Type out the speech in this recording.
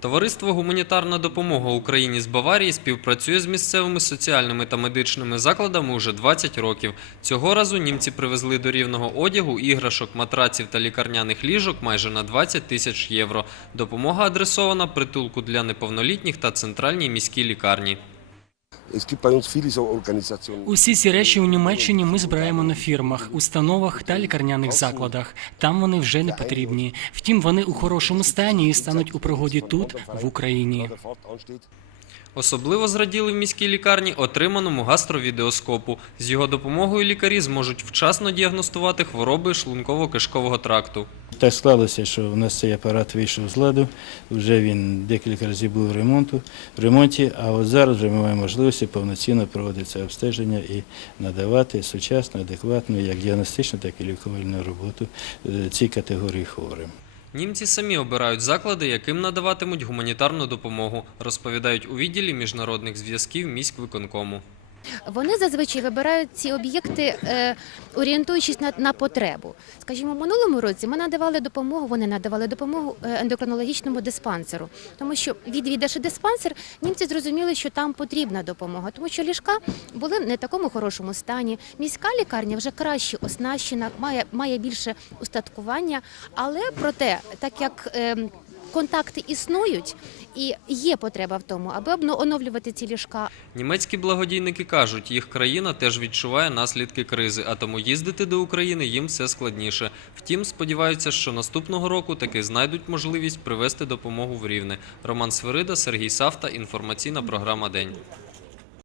Товариство Гуманітарна допомога Україні з Баварії співпрацює з місцевими соціальними та медичними закладами уже 20 років. Цього разу німці привезли до рівного одягу, іграшок, матраців та лікарняних ліжок майже на 20 тисяч євро. Допомога адресована притулку для неповнолітніх та центральній міській лікарні. Усі ці речі у Німеччині ми збираємо на фірмах, установах та лікарняних закладах. Там вони вже не потрібні. Втім, вони у хорошому стані і стануть у пригоді тут, в Україні. Особливо зраділи в міській лікарні отриманому гастровідеоскопу. З його допомогою лікарі зможуть вчасно діагностувати хвороби шлунково-кишкового тракту. Так склалося, що в нас цей апарат вийшов з ладу, вже він декілька разів був в ремонті, а от зараз вже ми маємо можливості повноцінно проводити це обстеження і надавати сучасну, адекватну, як діагностичну, так і лікувальну роботу е, цій категорії хворим. Німці самі обирають заклади, яким надаватимуть гуманітарну допомогу, розповідають у відділі міжнародних зв'язків міськвиконкому. Вони зазвичай вибирають ці об'єкти, е, орієнтуючись на, на потребу. Скажімо, в минулому році ми надавали допомогу, вони надавали допомогу е, ендокринологічному диспансеру, тому що відвідавши диспансер, німці зрозуміли, що там потрібна допомога, тому що ліжка були не такому хорошому стані. Міська лікарня вже краще оснащена, має, має більше устаткування, але проте, так як е, Контакти існують і є потреба в тому, аби оновлювати ці ліжка, Німецькі благодійники кажуть, їх країна теж відчуває наслідки кризи, а тому їздити до України їм все складніше. Втім, сподіваються, що наступного року таки знайдуть можливість привезти допомогу в Рівне. Роман Свирида, Сергій Савта, інформаційна програма День.